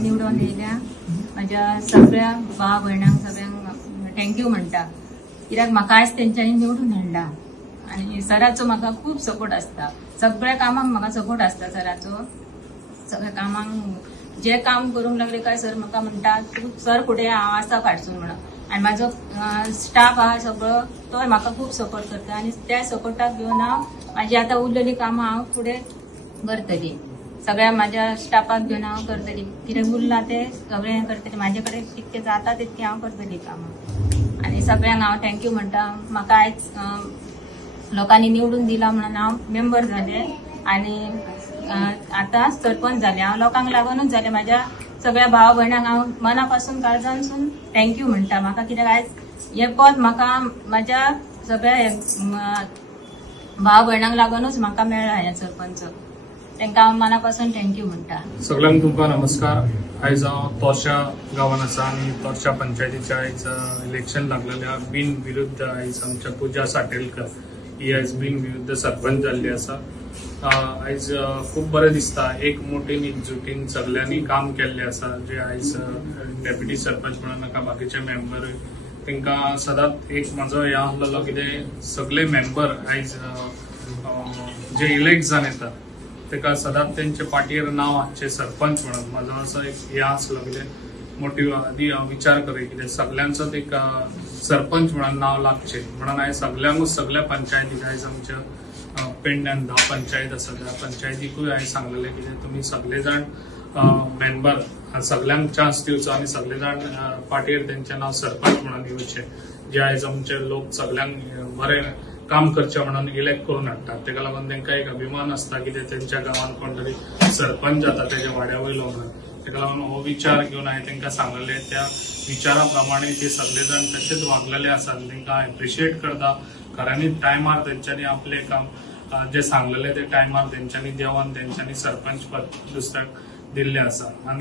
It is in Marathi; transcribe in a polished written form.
निवडून दिल्या माझ्या सगळ्या भाव भयणांक सगळ्यांक थँक्यू म्हणटा, कित्याक म्हाका आयज तेंच्यांनी निवडून हाडला आणि सराचो म्हाका खूप सपोर्ट असता, सगळ्या कामाक म्हाका सपोर्ट असता सराचो. सगळ्या कामाक जे काम करूंक लागले काय सर म्हाका म्हणटा तू सर फुडें हांव आसा फाटसून म्हणून, आणि म्हाजो स्टाफ आहा सगळो तो म्हाका खूप सपोर्ट करता आणि त्या सपोर्टाक घेवन हांव म्हाजी आतां उरलेली कामां हांव फुडें करतली. सगळ्या माझ्या स्टाफाक घेऊन हांव करतली, कितें उरला ते सगळें करतली, म्हाजे कडेन जितकें जाता तितकें हांव करतली कामां. आनी सगळ्यांक हांव थँक्यू म्हणटा. म्हाका आयज लोकांनी निवडून दिला म्हणून हांव मेंबर जालें आणि आतां सरपंच जालें. हांव लोकांक लागूनच जालें. म्हाज्या सगळ्या भाव भयणांक हांव मनापासून काळजानसून थँक्यू म्हणटा. म्हाका कित्याक आयज हें पद म्हाका म्हाज्या सगळ्या भाव भयणांक लागूनच म्हाका मेळ्ळा हें सरपंच. तांकां हांव मनापासून थँक्यू म्हणटा. सगळ्यांक तुमकां नमस्कार. आयज हांव तोरच्या गांवांत आसा आणि तोरच्या पंचायतीचें आयज इलेक्शन लागलेलें. बिनविरुद्ध आयज आमच्या पुजा साटेलकर ही आयज बिनविरुद्ध सरपंच जाल्ली आसा. आयज खूब बरें दिसता. एक मोठीन एकजुटीन सगळ्यांनी काम केल्लें आसा. जे आयज डेप्युटी सरपंच म्हणून नाका बाकीचे मेंबर तांकां सदांच एक म्हाजो हें आसलेलो कितें सगळे मेंबर आयज जे इलेक्ट जावन येतात तेका सदांच तेंचे पाठयेर नांव हाडचें सरपंच म्हणून. म्हाजो असो एक हें आसलो कितें मोटीव आदी हांव विचार करी कितें सगळ्यांचोच एक सरपंच म्हणून नांव लागचें म्हणून हांवें सगळ्यांकूच सगळ्या पंचायतीक आयज आमच्या पेडण्यान 10 पंचायत आसा त्या पंचायतीकूय हांवें सांगलेलें कितें तुमी सगळे जाण मेंबर सगळ्यांक चान्स दिवचो आनी सगळे जाण पाठयेर तेंचें नांव सरपंच म्हणून येवचें. जे आयज आमचे लोक सगळ्यांक बरें काम करचे म्हणून इलेक्ट करून हाडटात. ताका लागून तांकां एक अभिमान आसता की तेंच्या गांवांत कोण तरी सरपंच जाता तेच्या वाड्या वयलो म्हणून. ताका लागून हो विचार घेवन हांवें तांकां सांगलेलें. त्या विचारा प्रमाणे ते सगळे जाण तशेंच वागलेले आसात. तांकां एप्रिशिएट करता. खऱ्यांनी टायमार तेंच्यांनी आपलें काम जे सांगलेलें ते टायमार तेंच्यांनी देंवन तेंच्यांनी सरपंच पद दुसऱ्याक दिल्लें आसा.